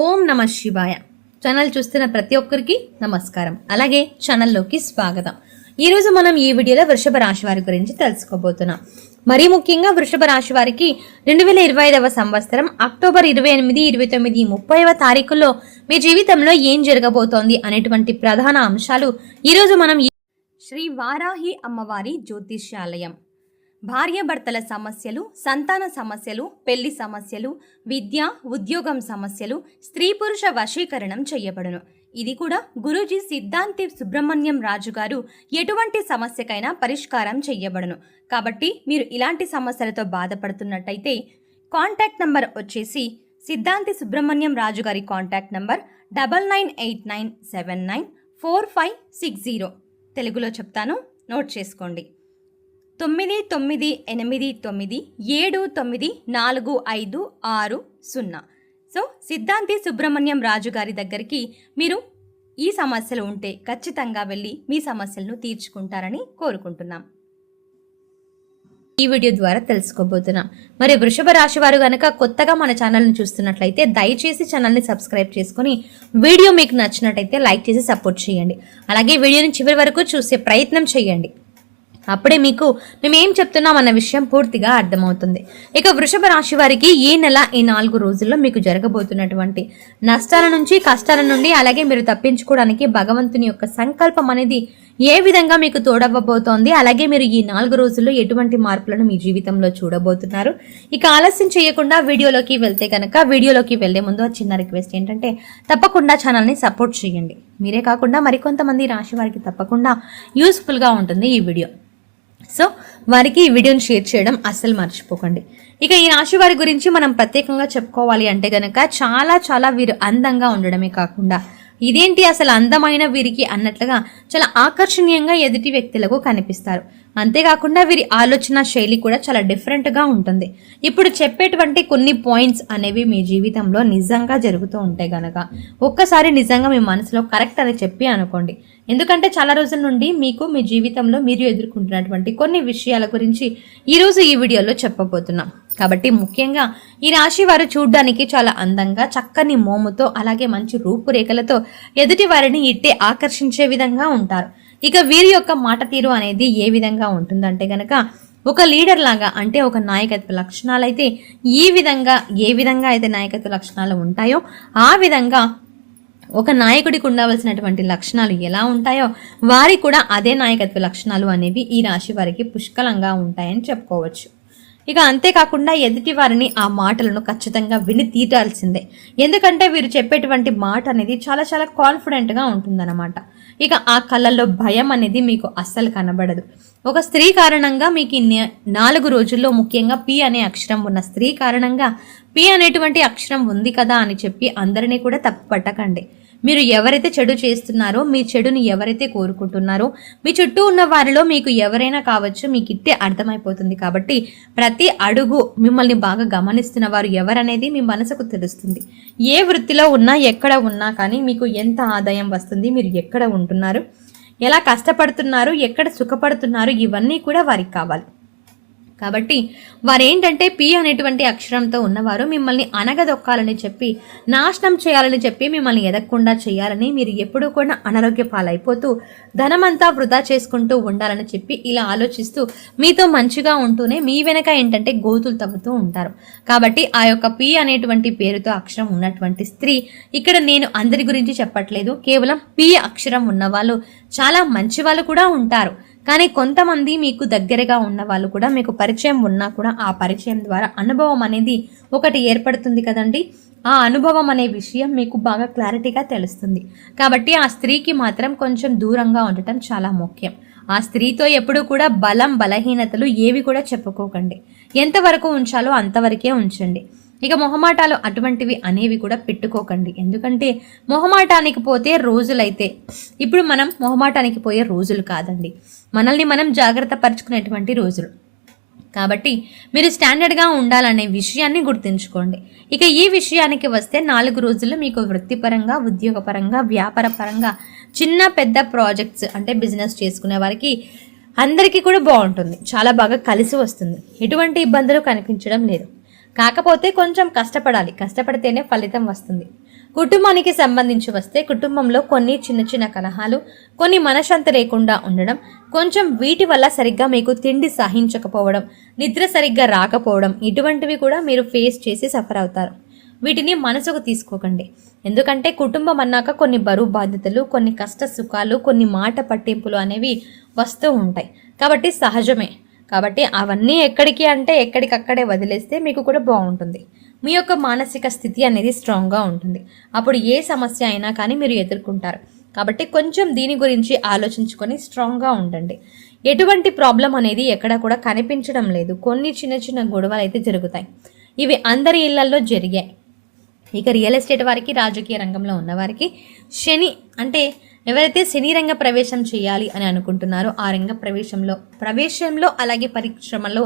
ఓం నమ శివాయ. ఛానల్ చూస్తున్న ప్రతి ఒక్కరికి నమస్కారం. అలాగే ఛానల్లోకి స్వాగతం. ఈరోజు మనం ఈ వీడియోలో వృషభ రాశి వారి గురించి తెలుసుకోబోతున్నాం. మరీ ముఖ్యంగా వృషభ రాశి వారికి 2025వ సంవత్సరం అక్టోబర్ 28, 29, 30వ తారీఖుల్లో మీ జీవితంలో ఏం జరగబోతోంది అనేటువంటి ప్రధాన అంశాలు ఈరోజు మనం శ్రీ వారాహి అమ్మవారి జ్యోతిష్యాలయం. భార్యాభర్తల సమస్యలు, సంతాన సమస్యలు, పెళ్లి సమస్యలు, విద్య, ఉద్యోగం సమస్యలు, స్త్రీ పురుష వశీకరణం చేయబడును. ఇది కూడా గురూజీ సిద్ధాంతి సుబ్రహ్మణ్యం రాజు గారు ఎటువంటి సమస్యకైనా పరిష్కారం చేయబడును. కాబట్టి మీరు ఇలాంటి సమస్యలతో బాధపడుతున్నట్టయితే కాంటాక్ట్ నంబర్ వచ్చేసి సిద్ధాంతి సుబ్రహ్మణ్యం రాజు గారి కాంటాక్ట్ నంబర్ 9989794560. తెలుగులో చెప్తాను, నోట్ చేసుకోండి. 9989794560. సో సిద్ధాంతి సుబ్రహ్మణ్యం రాజు గారి దగ్గరికి మీరు ఈ సమస్యలు ఉంటే ఖచ్చితంగా వెళ్ళి మీ సమస్యలను తీర్చుకుంటారని కోరుకుంటున్నాం. ఈ వీడియో ద్వారా తెలుసుకోబోతున్నాం. మరి వృషభ రాశి వారు కనుక కొత్తగా మన ఛానల్ని చూస్తున్నట్లయితే దయచేసి ఛానల్ని సబ్స్క్రైబ్ చేసుకుని వీడియో మీకు నచ్చినట్టయితే లైక్ చేసి సపోర్ట్ చేయండి. అలాగే వీడియోని చివరి వరకు చూసే ప్రయత్నం చేయండి. అప్పుడే మీకు మేము ఏం చెప్తున్నాం అన్న విషయం పూర్తిగా అర్థమవుతుంది. ఇక వృషభ రాశి వారికి ఈ నెల ఈ 4 రోజుల్లో మీకు జరగబోతున్నటువంటి నష్టాల నుంచి, కష్టాల నుండి, అలాగే మీరు తప్పించుకోవడానికి భగవంతుని యొక్క సంకల్పం అనేది ఏ విధంగా మీకు తోడవ్వబోతోంది, అలాగే మీరు ఈ 4 రోజుల్లో ఎటువంటి మార్పులను మీ జీవితంలో చూడబోతున్నారు. ఇక ఆలస్యం చేయకుండా వీడియోలోకి వెళ్తే కనుక, వీడియోలోకి వెళ్లే ముందు చిన్న రిక్వెస్ట్ ఏంటంటే తప్పకుండా ఛానల్ని సపోర్ట్ చేయండి. మీరే కాకుండా మరికొంతమంది రాశి వారికి తప్పకుండా యూస్ఫుల్గా ఉంటుంది ఈ వీడియో. సో వారికి ఈ వీడియోని షేర్ చేయడం అస్సలు మర్చిపోకండి. ఇక ఈ రాశి వారి గురించి మనం ప్రత్యేకంగా చెప్పుకోవాలి అంటే కనుక చాలా వీరు అందంగా ఉండడమే కాకుండా ఇదేంటి అసలు అందమైన వీరికి అన్నట్లుగా చాలా ఆకర్షణీయంగా ఎదుటి వ్యక్తులకు కనిపిస్తారు. అంతేకాకుండా వీరి ఆలోచన శైలి కూడా చాలా డిఫరెంట్గా ఉంటుంది. ఇప్పుడు చెప్పేటువంటి కొన్ని పాయింట్స్ అనేవి మీ జీవితంలో నిజంగా జరుగుతూ ఉంటాయి కనుక ఒక్కసారి నిజంగా మీ మనసులో కరెక్ట్ అని చెప్పి అనుకోండి. ఎందుకంటే చాలా రోజుల నుండి మీకు మీ జీవితంలో మీరు ఎదుర్కొంటున్నటువంటి కొన్ని విషయాల గురించి ఈరోజు ఈ వీడియోలో చెప్పబోతున్నాం. కాబట్టి ముఖ్యంగా ఈ రాశి వారు చూడ్డానికి చాలా అందంగా, చక్కని మోముతో, అలాగే మంచి రూపురేఖలతో ఎదుటి వారిని ఇట్టే ఆకర్షించే విధంగా ఉంటారు. ఇక వీరి యొక్క మాట తీరు అనేది ఏ విధంగా ఉంటుందంటే గనక ఒక లీడర్ లాగా, అంటే ఒక నాయకత్వ లక్షణాలు అయితే ఏ విధంగా అయితే నాయకత్వ లక్షణాలు ఉంటాయో ఆ విధంగా ఒక నాయకుడికి ఉండవలసినటువంటి లక్షణాలు ఎలా ఉంటాయో వారి కూడా అదే నాయకత్వ లక్షణాలు అనేవి ఈ రాశి వారికి పుష్కలంగా ఉంటాయని చెప్పుకోవచ్చు. ఇక అంతేకాకుండా ఎదుటి వారిని ఆ మాటలను ఖచ్చితంగా విని తీరాల్సిందే. ఎందుకంటే వీరు చెప్పేటువంటి మాట అనేది చాలా కాన్ఫిడెంట్గా ఉంటుందన్నమాట. ఇక ఆ కళ్ళల్లో భయం అనేది మీకు అస్సలు కనబడదు. ఒక స్త్రీ కారణంగా మీకు 4 రోజుల్లో, ముఖ్యంగా పి అనే అక్షరం ఉన్న స్త్రీ కారణంగా పి అనేటువంటి అక్షరం ఉంది కదా అని చెప్పి అందరినీ కూడా తప్పు పట్టకండి. మీరు ఎవరైతే చెడు చేస్తున్నారో, మీ చెడుని ఎవరైతే కోరుకుంటున్నారో, మీ చుట్టూ ఉన్న వారిలో మీకు ఎవరైనా కావచ్చు, మీకు ఇట్టే అర్థమైపోతుంది. కాబట్టి ప్రతి అడుగు మిమ్మల్ని బాగా గమనిస్తున్న వారు ఎవరనేది మీ మనసుకు తెలుస్తుంది. ఏ వృత్తిలో ఉన్నా, ఎక్కడ ఉన్నా కానీ మీకు ఎంత ఆదాయం వస్తుంది, మీరు ఎక్కడ ఉంటున్నారు, ఎలా కష్టపడుతున్నారు, ఎక్కడ సుఖపడుతున్నారు, ఇవన్నీ కూడా వారికి కావాలి. కాబట్టి వారేంటంటే పి అనేటువంటి అక్షరంతో ఉన్నవారు మిమ్మల్ని అనగదొక్కాలని చెప్పి, నాశనం చేయాలని చెప్పి, మిమ్మల్ని ఎదగకుండా చేయాలని, మీరు ఎప్పుడూ కూడా అనారోగ్య పాలైపోతూ ధనమంతా వృధా చేసుకుంటూ ఉండాలని చెప్పి ఇలా ఆలోచిస్తూ మీతో మంచిగా ఉంటూనే మీ వెనక ఏంటంటే గోతులు తవ్వుతూ ఉంటారు. కాబట్టి ఆ యొక్క పి అనేటువంటి పేరుతో అక్షరం ఉన్నటువంటి స్త్రీ, ఇక్కడ నేను అందరి గురించి చెప్పట్లేదు, కేవలం పి అక్షరం ఉన్నవాళ్ళు చాలా మంచి వాళ్ళు కూడా ఉంటారు. కానీ కొంతమంది మీకు దగ్గరగా ఉన్న వాళ్ళు కూడా, మీకు పరిచయం ఉన్నా కూడా ఆ పరిచయం ద్వారా అనుభవం అనేది ఒకటి ఏర్పడుతుంది కదండి. ఆ అనుభవం అనే విషయం మీకు బాగా క్లారిటీగా తెలుస్తుంది. కాబట్టి ఆ స్త్రీకి మాత్రం కొంచెం దూరంగా ఉండటం చాలా ముఖ్యం. ఆ స్త్రీతో ఎప్పుడూ కూడా బలహీనతలు ఏవి కూడా చెప్పుకోకండి. ఎంతవరకు ఉంచాలో అంతవరకే ఉంచండి. ఇక మొహమాటాలు అటువంటివి అనేవి కూడా పెట్టుకోకండి. ఎందుకంటే మొహమాటానికి పోతే రోజులైతే, ఇప్పుడు మనం మొహమాటానికి పోయే రోజులు కాదండి, మనల్ని మనం జాగ్రత్త పరుచుకునేటువంటి రోజులు. కాబట్టి మీరు స్టాండర్డ్గా ఉండాలనే విషయాన్ని గుర్తుంచుకోండి. ఇక ఈ విషయానికి వస్తే 4 రోజుల్లో మీకు వృత్తిపరంగా, ఉద్యోగపరంగా, వ్యాపారపరంగా, చిన్న పెద్ద ప్రాజెక్ట్స్ అంటే బిజినెస్ చేసుకునే వారికి అందరికీ కూడా బాగుంటుంది. చాలా బాగా కలిసి వస్తుంది. ఎటువంటి ఇబ్బందులు కనిపించడం లేదు. కాకపోతే కొంచెం కష్టపడాలి, కష్టపడితేనే ఫలితం వస్తుంది. కుటుంబానికి సంబంధించి వస్తే కుటుంబంలో కొన్ని చిన్న చిన్న కలహాలు, కొన్ని మనశ్శాంతి లేకుండా ఉండడం, కొంచెం వీటి వల్ల సరిగ్గా మీకు తిండి సహించకపోవడం, నిద్ర సరిగ్గా రాకపోవడం, ఇటువంటివి కూడా మీరు ఫేస్ చేసి సఫర్ అవుతారు. వీటిని మనసుకు తీసుకోకండి. ఎందుకంటే కుటుంబం అన్నాక కొన్ని బరువు బాధ్యతలు, కొన్ని కష్ట సుఖాలు, కొన్ని మాట పట్టింపులు అనేవి వస్తూ ఉంటాయి. కాబట్టి సహజమే. కాబట్టి అవన్నీ ఎక్కడికి అంటే ఎక్కడికక్కడే వదిలేస్తే మీకు కూడా బాగుంటుంది. మీ యొక్క మానసిక స్థితి అనేది స్ట్రాంగ్గా ఉంటుంది. అప్పుడు ఏ సమస్య అయినా కానీ మీరు ఎదుర్కొంటారు. కాబట్టి కొంచెం దీని గురించి ఆలోచించుకొని స్ట్రాంగ్గా ఉండండి. ఎటువంటి ప్రాబ్లం అనేది ఎక్కడ కూడా కనిపించడం లేదు. కొన్ని చిన్న చిన్న గొడవలు అయితే జరుగుతాయి. ఇవి అందరి ఇళ్లల్లో జరిగాయి. ఇక రియల్ ఎస్టేట్ వారికి, రాజకీయ రంగంలో ఉన్నవారికి శని అంటే ఎవరైతే శని రంగ ప్రవేశం చేయాలి అని అనుకుంటున్నారో ఆ రంగ ప్రవేశంలో అలాగే పరిశ్రమలో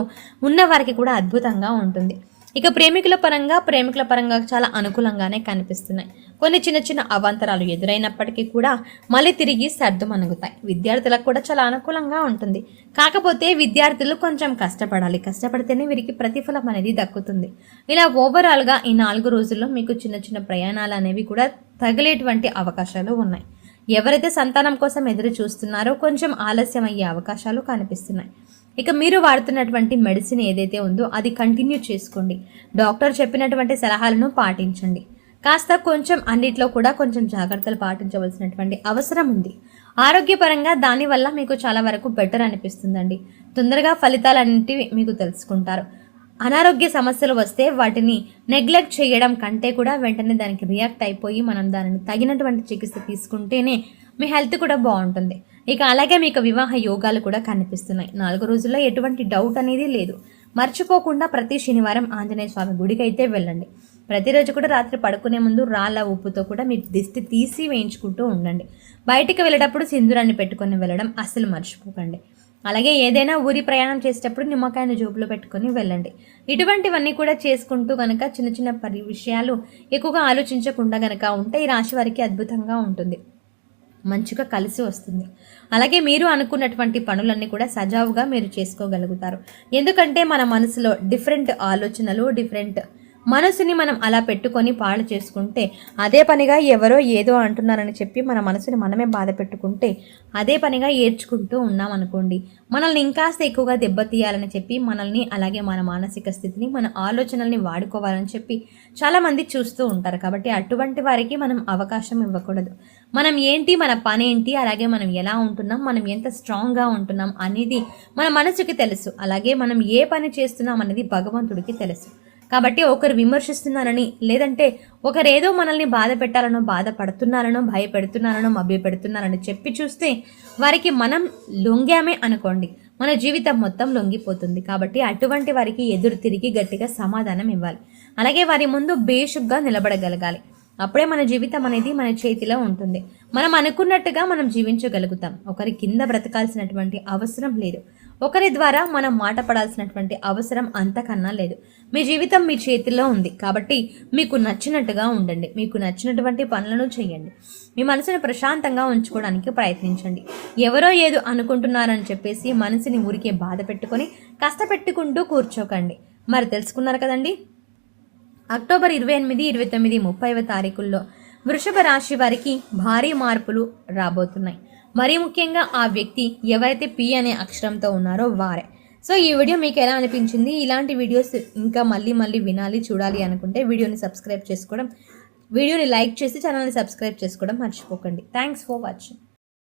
ఉన్న వారికి కూడా అద్భుతంగా ఉంటుంది. ఇక ప్రేమికుల పరంగా చాలా అనుకూలంగానే కనిపిస్తున్నాయి. కొన్ని చిన్న చిన్న అవాంతరాలు ఎదురైనప్పటికీ కూడా మళ్ళీ తిరిగి సర్దుమణుగుతాయి. విద్యార్థులకు కూడా చాలా అనుకూలంగా ఉంటుంది. కాకపోతే విద్యార్థులు కొంచెం కష్టపడితేనే వీరికి ప్రతిఫలం అనేది దక్కుతుంది. ఇలా ఓవరాల్గా ఈ 4 రోజుల్లో మీకు చిన్న చిన్న ప్రయాణాలు అనేవి కూడా తగిలేటువంటి అవకాశాలు ఉన్నాయి. ఎవరైతే సంతానం కోసం ఎదురు చూస్తున్నారో కొంచెం ఆలస్యం అయ్యే అవకాశాలు కనిపిస్తున్నాయి. ఇక మీరు వాడుతున్నటువంటి మెడిసిన్ ఏదైతే ఉందో అది కంటిన్యూ చేసుకోండి. డాక్టర్ చెప్పినటువంటి సలహాలను పాటించండి. కాస్త కొంచెం అన్నిట్లో కూడా కొంచెం జాగ్రత్తలు పాటించవలసినటువంటి అవసరం ఉంది. ఆరోగ్యపరంగా దానివల్ల మీకు చాలా వరకు బెటర్ అనిపిస్తుందండి. తొందరగా ఫలితాలన్నింటివి మీకు తెలుసుకుంటారు. అనారోగ్య సమస్యలు వస్తే వాటిని నెగ్లెక్ట్ చేయడం కంటే కూడా వెంటనే దానికి రియాక్ట్ అయిపోయి మనం దానిని తగినటువంటి చికిత్స తీసుకుంటేనే మీ హెల్త్ కూడా బాగుంటుంది. ఇక అలాగే మీకు వివాహ యోగాలు కూడా కనిపిస్తున్నాయి. 4 రోజుల్లో ఎటువంటి డౌట్ అనేది లేదు. మర్చిపోకుండా ప్రతి శనివారం ఆంజనేయ స్వామి గుడికి అయితే వెళ్ళండి. ప్రతిరోజు కూడా రాత్రి పడుకునే ముందు రాళ్ళ ఉప్పుతో కూడా మీ దిష్టి తీసి వేయించుకుంటూ ఉండండి. బయటికి వెళ్ళేటప్పుడు సింధూరాన్ని పెట్టుకొని వెళ్ళడం అస్సలు మర్చిపోకండి. అలాగే ఏదైనా ఊరి ప్రయాణం చేసేటప్పుడు నిమ్మకాయను జోబులో పెట్టుకొని వెళ్ళండి. ఇటువంటివన్నీ కూడా చేసుకుంటూ కనుక చిన్న చిన్న విషయాలు ఎక్కువగా ఆలోచించకుండా కనుక ఉంటే ఈ రాశి వారికి అద్భుతంగా ఉంటుంది. మంచిగా కలిసి వస్తుంది. అలాగే మీరు అనుకున్నటువంటి పనులన్నీ కూడా సజావుగా మీరు చేసుకోగలుగుతారు. ఎందుకంటే మన మనసులో డిఫరెంట్ ఆలోచనలు, మనసుని మనం అలా పెట్టుకొని పాడు చేసుకుంటే అదే పనిగా ఎవరో ఏదో అంటున్నారని చెప్పి మన మనసుని మనమే బాధ పెట్టుకుంటే అదే పనిగా ఏడ్చుకుంటూ ఉన్నామనుకోండి, మనల్ని ఇంకాస్త ఎక్కువగా దెబ్బతీయాలని చెప్పి మనల్ని అలాగే మన మానసిక స్థితిని, మన ఆలోచనల్ని వాడుకోవాలని చెప్పి చాలామంది చూస్తూ ఉంటారు. కాబట్టి అటువంటి వారికి మనం అవకాశం ఇవ్వకూడదు. మనం ఏంటి, మన పని ఏంటి, అలాగే మనం ఎలా ఉంటున్నాం, మనం ఎంత స్ట్రాంగ్గా ఉంటున్నాం అనేది మన మనసుకి తెలుసు. అలాగే మనం ఏ పని చేస్తున్నాం అనేది భగవంతుడికి తెలుసు. కాబట్టి ఒకరు విమర్శిస్తున్నారని, లేదంటే ఒకరేదో మనల్ని బాధ పెట్టాలనో, బాధపడుతున్నారనో, భయపెడుతున్నారనో, మభ్యపెడుతున్నారని చెప్పి చూస్తే వారికి మనం లొంగామే అనుకోండి, మన జీవితం మొత్తం లొంగిపోతుంది. కాబట్టి అటువంటి వారికి ఎదురు తిరిగి గట్టిగా సమాధానం ఇవ్వాలి. అలాగే వారి ముందు బేషుగ్గా నిలబడగలగాలి. అప్పుడే మన జీవితం అనేది మన చేతిలో ఉంటుంది. మనం అనుకున్నట్టుగా మనం జీవించగలుగుతాం. ఒకరి కింద బ్రతకాల్సినటువంటి అవసరం లేదు. ఒకరి ద్వారా మనం మాట పడాల్సినటువంటి అవసరం అంతకన్నా లేదు. మీ జీవితం మీ చేతిలో ఉంది. కాబట్టి మీకు నచ్చినట్టుగా ఉండండి. మీకు నచ్చినటువంటి పనులను చేయండి. మీ మనసును ప్రశాంతంగా ఉంచుకోవడానికి ప్రయత్నించండి. ఎవరో ఏదో అనుకుంటున్నారని చెప్పేసి మనసుని ఊరికే బాధ పెట్టుకొని కష్టపెట్టుకుంటూ కూర్చోకండి. మరి తెలుసుకున్నారు కదండి. అక్టోబర్ 28, 29, 30వ తారీఖుల్లో వృషభ రాశి వారికి భారీ మార్పులు రాబోతున్నాయి. మరీ ముఖ్యంగా ఆ వ్యక్తి ఎవరైతే పి అనే అక్షరంతో ఉన్నారో వారే. సో ఈ వీడియో మీకు ఎలా అనిపించింది? ఇలాంటి వీడియోస్ ఇంకా మళ్ళీ వినాలి, చూడాలి అనుకుంటే వీడియోని లైక్ చేసి ఛానల్ని సబ్స్క్రైబ్ చేసుకోవడం మర్చిపోకండి. Thanks for watching.